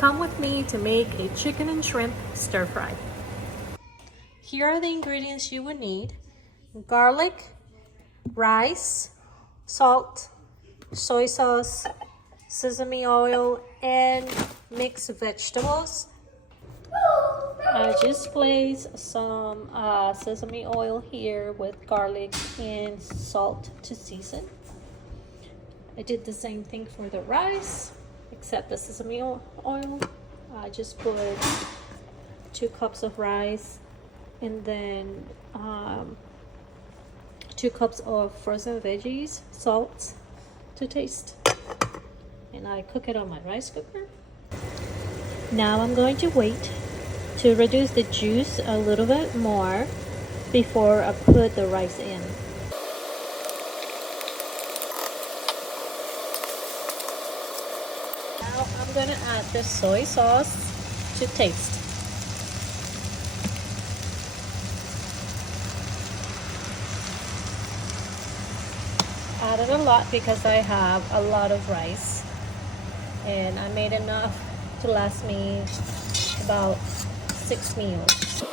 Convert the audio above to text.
Come with me to make a chicken and shrimp stir fry. Here are the ingredients you would need: garlic, rice, salt, soy sauce, sesame oil, and mixed vegetables. I just placed some sesame oil here with garlic and salt to season. I did the same thing for the rice, except the sesame oil. I just put 2 cups of rice and then 2 cups of frozen veggies, salt to taste. And I cook it on my rice cooker. Now I'm going to wait to reduce the juice a little bit more before I put the rice in. Now I'm gonna add the soy sauce to taste. Added a lot because I have a lot of rice, and I made enough to last me about 6 meals.